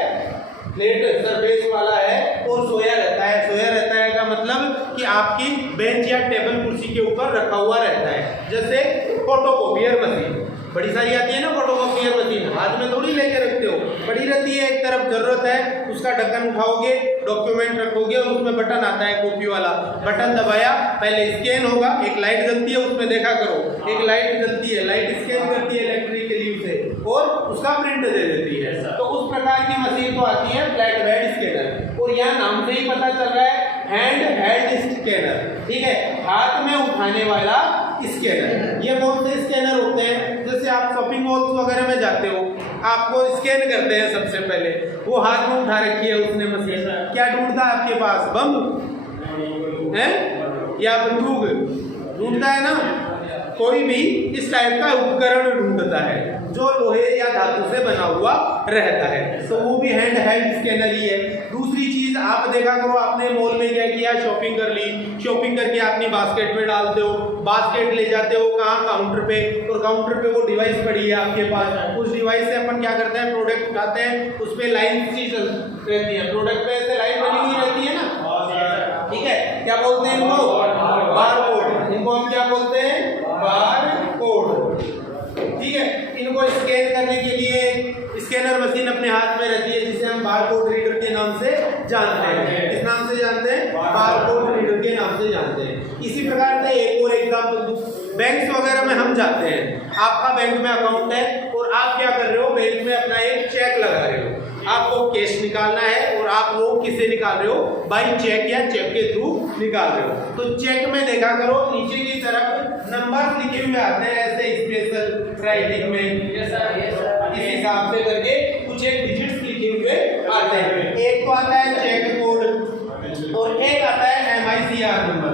फ्लैट सरफेस वाला है, और सोया रहता है। सोया रहता है का मतलब कि आपकी बेंच या टेबल कुर्सी के ऊपर रखा हुआ रहता है। जैसे फोटोकॉपियर मशीन बड़ी सारी आती है ना, फोटोकॉपियर मशीन हाथ में थोड़ी लेके रखते हो, बड़ी रहती है, एक तरफ जरूरत है, उसका ढक्कन उठाओगे, डॉक्यूमेंट रखोगे और उसमें बटन आता है कॉपी वाला, बटन दबाया, पहले स्कैन होगा, एक लाइट जलती है, उसमें देखा करो, एक लाइट जलती है, लाइट स्कैन करती है इलेक्ट्रिकली उसे और उसका प्रिंट दे देती है। तो उस प्रकार की मशीन तो आती है फ्लैट बेड स्कैनर। और यहाँ नाम से ही पता चल रहा है हैंड हेल्ड स्कैनर, ठीक है, हाथ में उठाने वाला स्कैनर। ये कौन से स्कैनर होते हैं, जैसे आप शॉपिंग मॉल्स वगैरह में जाते हो, आपको स्कैन करते हैं, सबसे पहले वो हाथ में उठा रखी है उसने मशीन, क्या ढूंढता है आपके पास, बम है या बंदूक ढूंढता है ना, कोई भी इस टाइप का उपकरण ढूंढता है जो लोहे या धातु से बना हुआ रहता है, तो वो भी हैंड हेल्ड स्कैनर ही है। दूसरी चीज आप देखा करो, आपने मॉल में क्या किया, शॉपिंग कर ली, शॉपिंग करके अपनी बास्केट में डालते हो, बास्केट ले जाते हो कहाँ, काउंटर पे, और काउंटर पे वो डिवाइस पड़ी है आपके पास, उस डिवाइस से अपन क्या करते हैं, प्रोडक्ट उठाते हैं, उस पे लाइन सी चल रहती है, प्रोडक्ट पे ऐसे लाइन बनी हुई रहती है ना, ठीक है, क्या बोलते हैं इनको, बारकोड, इनको हम क्या बोलते हैं, बारकोड, ठीक है। इनको स्कैन करने के लिए स्कैनर मशीन अपने हाथ में रहती है, जिसे हम बारकोड रीडर के नाम से जानते हैं। किस नाम से जानते हैं, बारकोड रीडर के नाम से जानते हैं। इसी प्रकार से एक और एग्जांपल, बैंक्स वगैरह में हम जाते हैं, आपका बैंक में अकाउंट है और आप क्या कर रहे हो, बैंक में अपना एक चेक लगा रहे हो, आपको कैश निकालना है और आप वो किससे निकाल रहे हो, बाई चेक या चेक के थ्रू निकाल रहे हो। तो चेक में देखा करो नीचे की तरफ नंबर लिखे हुए आते हैं ऐसे स्पेशल राइटिंग में, इस हिसाब से करके कुछ एक डिजिट्स लिखे हुए आते हैं। एक तो आता है चेक कोड और एक आता है MICR नंबर,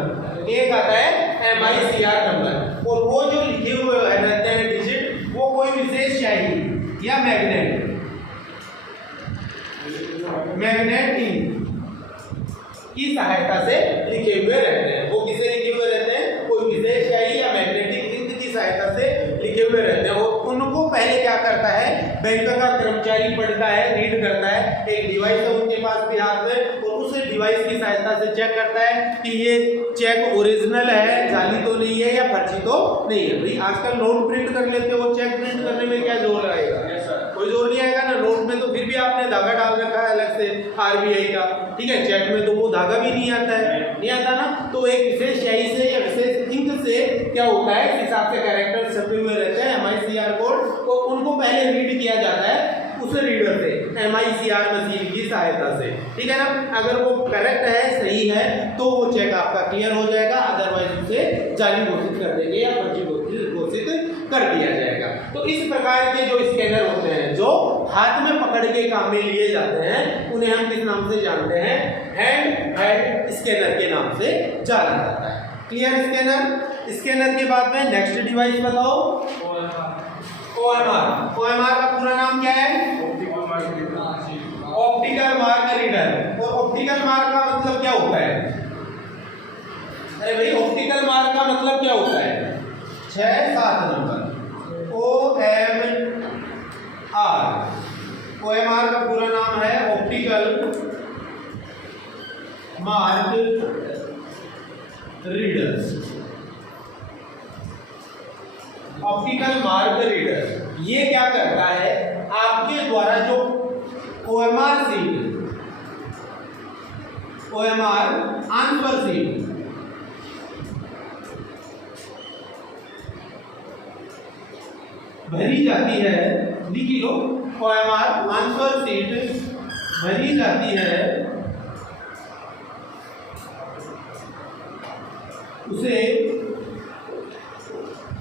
एक आता है MICR नंबर, और वो जो लिखे हुए रहते हैं डिजिट, वो कोई विशेष शाही या मैग्नेट की सहायता से लिखे हुए रहते हैं। वो किसे लिखे हुए रहते हैं, कोई विशेष शाही या मैग्नेटिक इंक की सहायता से लिखे हुए रहते हैं। और उनको पहले क्या करता है, बैंक का कर्मचारी पढ़ता है, रीड करता है, एक डिवाइस है उनके पास भी हाथ में, और उस डिवाइस की सहायता से चेक करता है कि ये चेक ओरिजिनल है, जाली तो नहीं है या फर्जी तो नहीं है। भाई आजकल नोट प्रिंट कर लेते हो, चेक प्रिंट करने में क्या जोर आएगा, कोई जोर नहीं आएगा ना। नोट में तो फिर भी आपने धागा डाल रखा है अलग से RBI का, ठीक है, चेक में तो वो धागा भी नहीं आता है, नहीं आता ना। तो एक विशेष स्याही से या विशेष इंक से क्या होता है, इस हिसाब से कैरेक्टर छपे हुए रहते हैं MICR कोड, तो उनको पहले रीड किया जाता है उस रीडर से, MICR मशीन की सहायता से, ठीक है ना। अगर वो करेक्ट है, सही है, तो वो चेक आपका क्लियर हो जाएगा, अदरवाइज उसे जाली घोषित कर देंगे या फर्जी घोषित कर दिया जाएगा। तो इस प्रकार के जो स्कैनर होते हैं जो हाथ में पकड़ के काम में लिए जाते हैं, उन्हें हम किस नाम से जानते हैं, हैंड हेल्ड स्कैनर के नाम से जाना जाता है। Clear scanner. स्कैनर के बाद में नेक्स्ट डिवाइस बताओ, OMR का पूरा नाम क्या है, ऑप्टिकल मार्क रीडर। और ऑप्टिकल मार्क का मतलब क्या होता है, अरे भाई ऑप्टिकल मार्क का मतलब क्या होता है, 6-7 नंबर OMR का पूरा नाम है optical mark reader. Optical mark reader ये क्या करता है, आपके द्वारा जो OMR sheet OMR answer sheet भरी जाती है, लिखी लो, OMR आंसर शीट भरी जाती है, उसे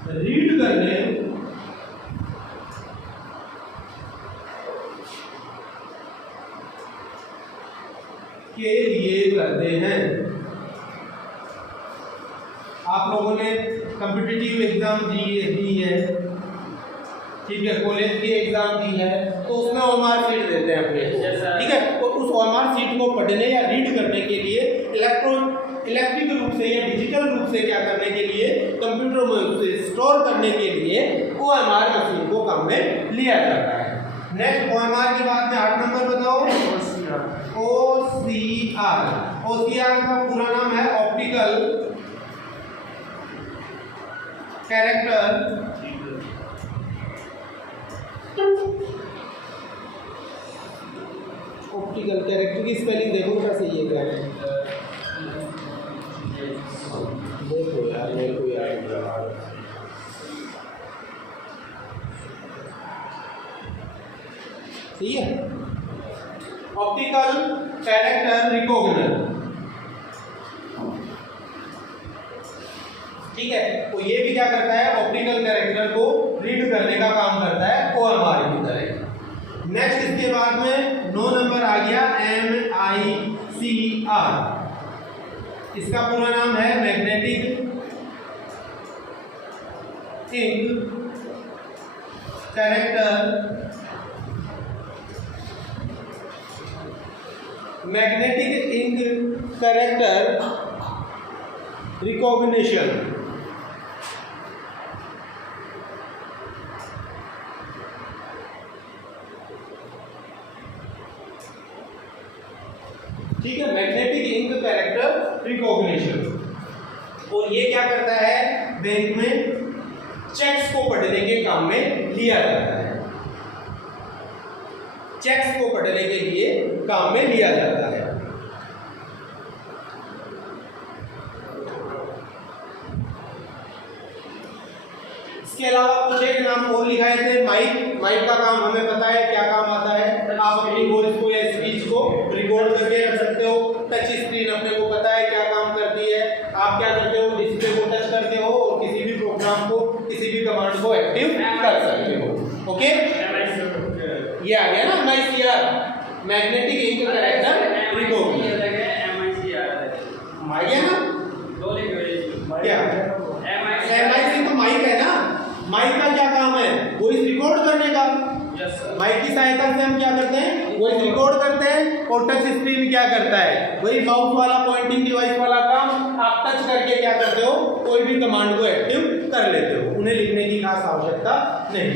रीड करने के लिए करते हैं। आप लोगों ने कॉम्पिटिटिव एग्जाम दी है, ठीक है, कॉलेज की एग्जाम दी है, तो उसमें OMR शीट देते हैं अपने, ठीक है। और उस OMR शीट को पढ़ने या रीड करने के लिए इलेक्ट्रिक रूप से या डिजिटल रूप से क्या करने के लिए, कंप्यूटर में उसे स्टोर करने के लिए OMR मशीन को काम में लिया जाता है। नेक्स्ट OMR के बाद में 8 नंबर बताओ, OCR। OCR का पूरा नाम है ऑप्टिकल कैरेक्टर की स्पेलिंग देखो क्या सही है क्या है, देखो यार मेरे को यार सही है। ऑप्टिकल कैरेक्टर रिकॉग्निशन, ठीक है। तो ये भी क्या करता है, ऑप्टिकल कैरेक्टर को रीड करने का काम करता है OMR की तरह। नेक्स्ट इसके बाद में 9 नंबर आ गया MICR। इसका पूरा नाम है मैग्नेटिक इंक कैरेक्टर रिकॉग्निशन। ठीक है, मैग्नेटिक इंक कैरेक्टर रिकॉग्निशन। और ये क्या करता है, बैंक में चेक्स को पढ़ने के काम में लिया जाता है, चेक्स को पढ़ने के लिए काम में लिया जाता है। इसके अलावा कुछ एक नाम और लिखाए थे, माइक का काम हमें पता है क्या काम आता है। आप अपनी वॉइस को या स्पीच को रिकॉर्ड करके रख सकते हो। टच स्क्रीन अपने को पता है क्या काम करती है। आप क्या करते हो, डिस्प्ले को टच करते हो और किसी भी प्रोग्राम को, किसी भी कमांड को एक्टिव कर सकते हो। ओके, ये आ गया ना MICR, magnetic ink character recognition. आ गया ना, क्या MIC तो माइक है ना, माइक का क्या काम है, वॉइस रिकॉर्ड करने का। माइक की सहायता से हम क्या करते हैं, वॉइस रिकॉर्ड करते हैं। और टच स्क्रीन क्या करता है, वही माउस वाला पॉइंटिंग डिवाइस वाला काम। आप टच करके क्या करते हो, कोई भी कमांड को एक्टिव कर लेते हो, उन्हें लिखने की खास आवश्यकता नहीं।